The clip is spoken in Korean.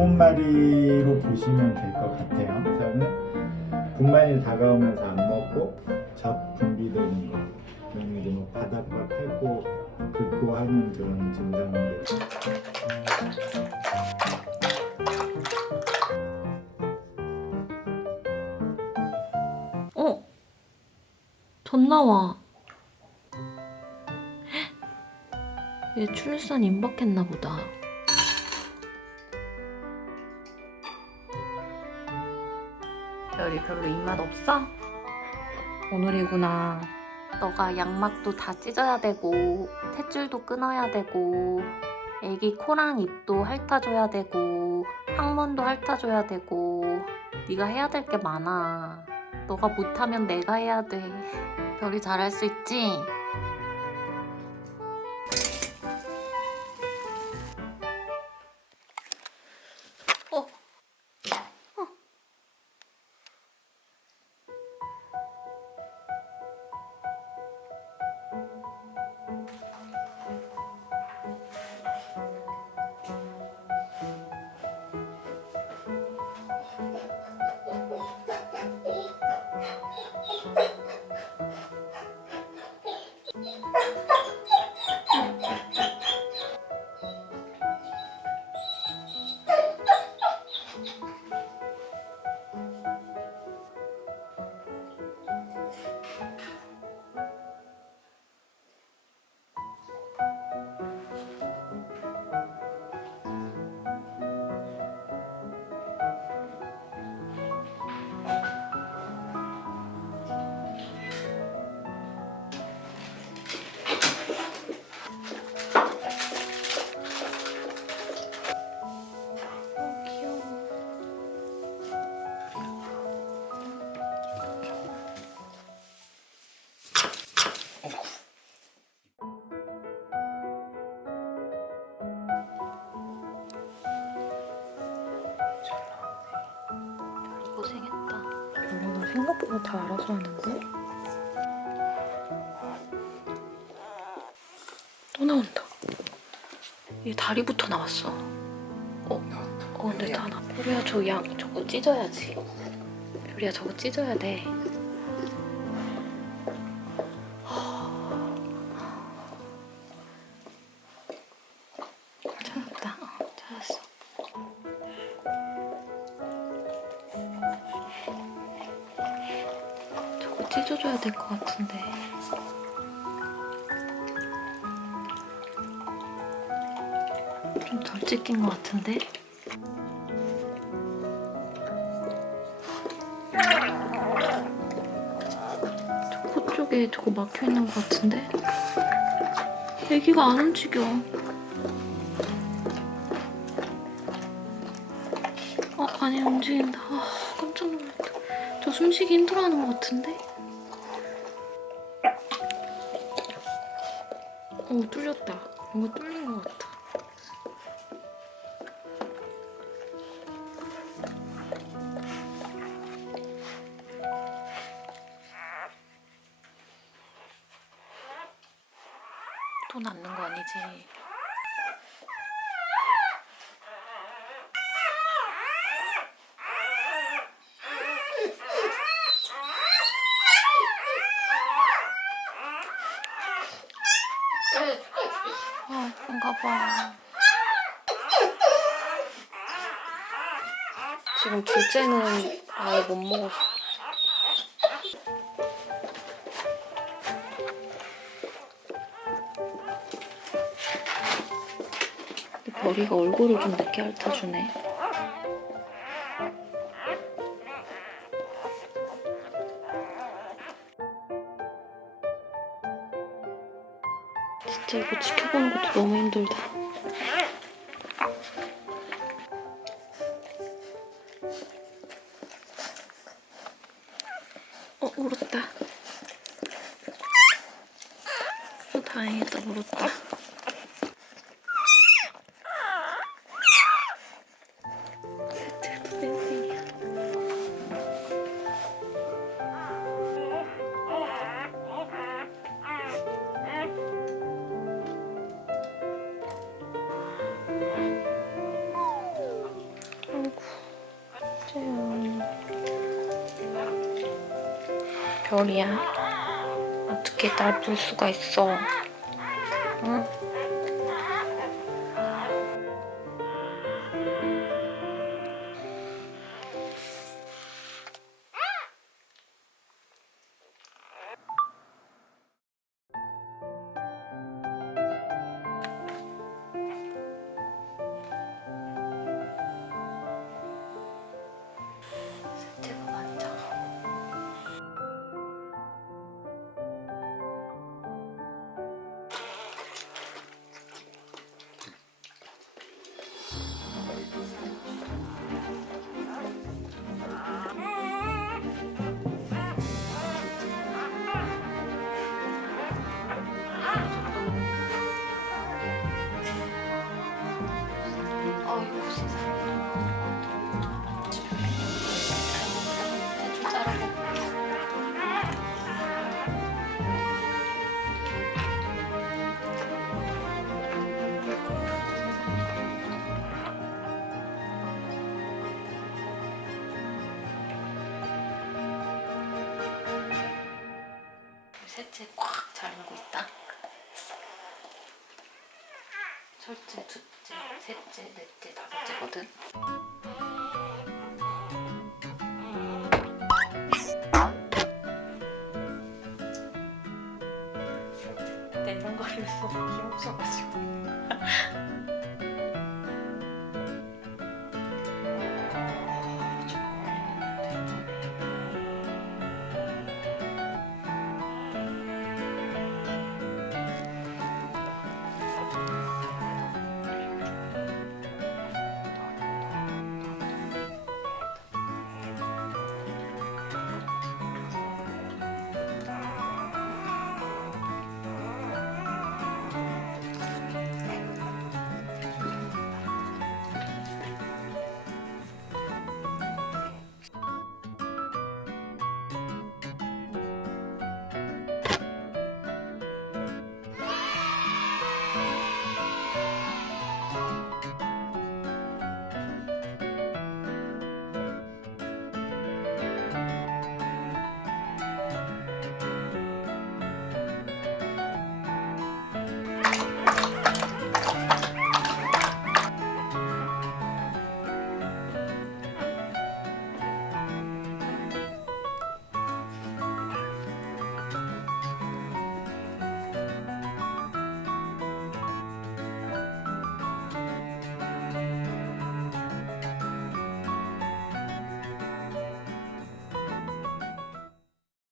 7마리로 보시면 될 것 같아요. 저는 분만이 다가오면서 안 먹고 젖 분비되는 거, 그다음에 이제 뭐 바닥과 탈고 긁고 하는 그런 증상들. 전 나와. 얘 출산 임박했나 보다. 별이 별로 입맛 없어? 오늘이구나. 너가 양막도 다 찢어야 되고 탯줄도 끊어야 되고 애기 코랑 입도 핥아줘야 되고 항문도 핥아줘야 되고 네가 해야 될 게 많아. 너가 못하면 내가 해야 돼. 별이 잘할 수 있지? 어. 고생했다. 별로가 생각보다 다 알아서 하는 거? 또 나온다. 얘 다리부터 나왔어. 근데 다 나. 별이야 저거 찢어야지. 별이야 저거 찢어야 돼. 찾았다. 찾았어. 저거 찢어줘야 될 것 같은데. 좀 덜 찢긴 것 같은데? 저 코 쪽에 저거 막혀있는 것 같은데? 애기가 안 움직여. 아니 움직인다. 깜짝 놀랐다. 저 숨쉬기 힘들어하는 것 같은데? 뚫렸다. 뭔가 뚫린 것 같아. 또 낳는 거 아니지? 아픈가 봐. 지금 둘째는 아예 못 먹었어. 별이가 얼굴을 좀 늦게 핥아주네. 진짜 이거 지켜보는 것도 너무 힘들다. 울었다. 다행이다, 울었다. 별이야. 어떻게 날 볼 수가 있어? 응? 셋째가 많이 작아. 아이고 세상에. 대충 자르고. 셋째 꽉 자르고 있다. 첫째, 둘째, 셋째, 넷째, 다섯째거든. 내는 거리면서 귀엽어가지고